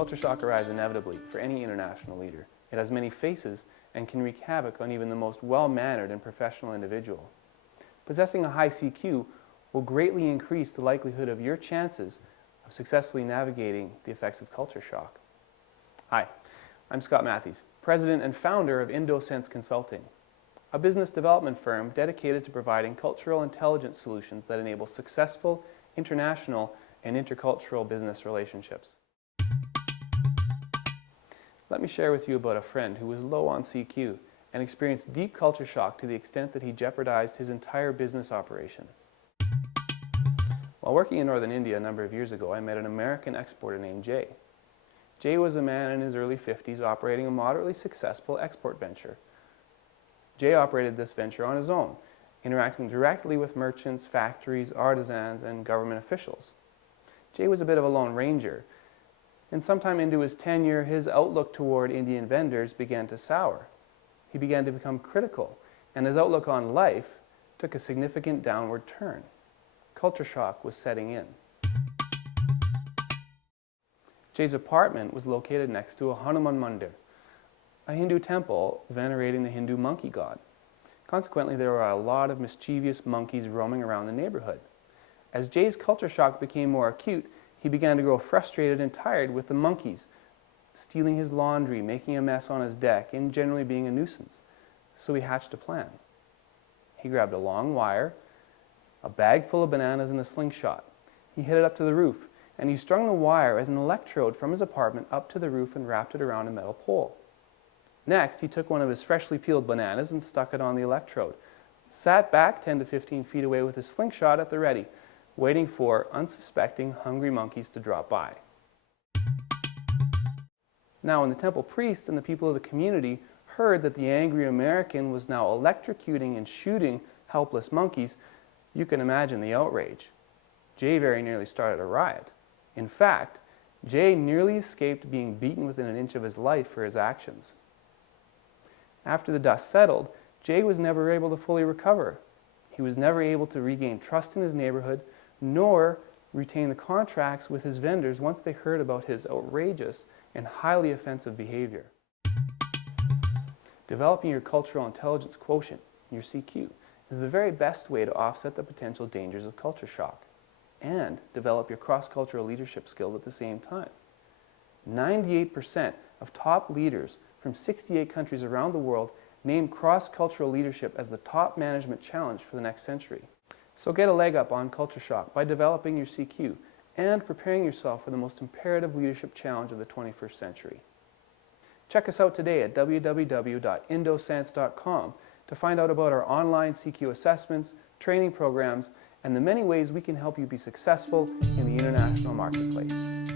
Culture shock arrives inevitably for any international leader. It has many faces and can wreak havoc on even the most well-mannered and professional individual. Possessing a high CQ will greatly increase the likelihood of your chances of successfully navigating the effects of culture shock. Hi, I'm Scott Matthews, President and founder of IndoSense Consulting, a business development firm dedicated to providing cultural intelligence solutions that enable successful international and intercultural business relationships. Let me share with you about a friend who was low on CQ and experienced deep culture shock to the extent that he jeopardized his entire business operation. While working in northern India a number of years ago, I met an American exporter named Jay. Jay was a man in his early 50s operating a moderately successful export venture. Jay operated this venture on his own, interacting directly with merchants, factories, artisans, and government officials. Jay was a bit of a lone ranger, and sometime into his tenure, his outlook toward Indian vendors began to sour. He began to become critical, and his outlook on life took a significant downward turn. Culture shock was setting in. Jay's apartment was located next to a Hanuman Mandir, a Hindu temple venerating the Hindu monkey god. Consequently, there were a lot of mischievous monkeys roaming around the neighborhood. As Jay's culture shock became more acute, he began to grow frustrated and tired with the monkeys, stealing his laundry, making a mess on his deck, and generally being a nuisance. So he hatched a plan. He grabbed a long wire, a bag full of bananas, and a slingshot. He hid it up to the roof, and he strung the wire as an electrode from his apartment up to the roof and wrapped it around a metal pole. Next, he took one of his freshly peeled bananas and stuck it on the electrode, sat back 10 to 15 feet away with his slingshot at the ready, waiting for unsuspecting hungry monkeys to drop by. Now, when the temple priests and the people of the community heard that the angry American was now electrocuting and shooting helpless monkeys, you can imagine the outrage. Jay very nearly started a riot. In fact, Jay nearly escaped being beaten within an inch of his life for his actions. After the dust settled, Jay was never able to fully recover. He was never able to regain trust in his neighborhood, nor retain the contracts with his vendors once they heard about his outrageous and highly offensive behavior. Developing your cultural intelligence quotient, your CQ, is the very best way to offset the potential dangers of culture shock and develop your cross-cultural leadership skills at the same time. 98% of top leaders from 68 countries around the world name cross-cultural leadership as the top management challenge for the next century. So get a leg up on culture shock by developing your CQ and preparing yourself for the most imperative leadership challenge of the 21st century. Check us out today at www.indosense.com to find out about our online CQ assessments, training programs, and the many ways we can help you be successful in the international marketplace.